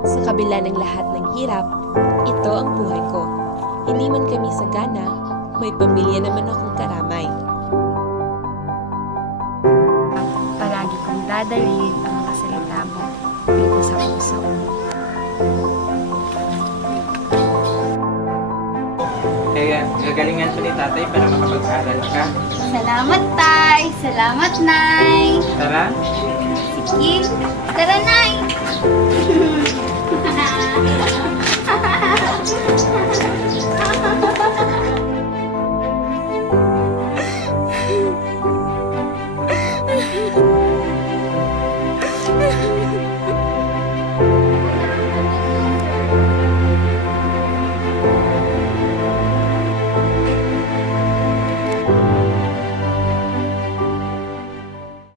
Sa kabila ng lahat ng hirap, ito ang buhay ko. Hindi man kami sagana, may pamilya naman akong karamay. Palagi kong dadalhin ang mga salita mo dito sa puso ko. Kaya gagalingan ko ni tatay para makapag-aral ka. Salamat, Tay! Salamat, Nay! Tara, Sige! Tara, Nay!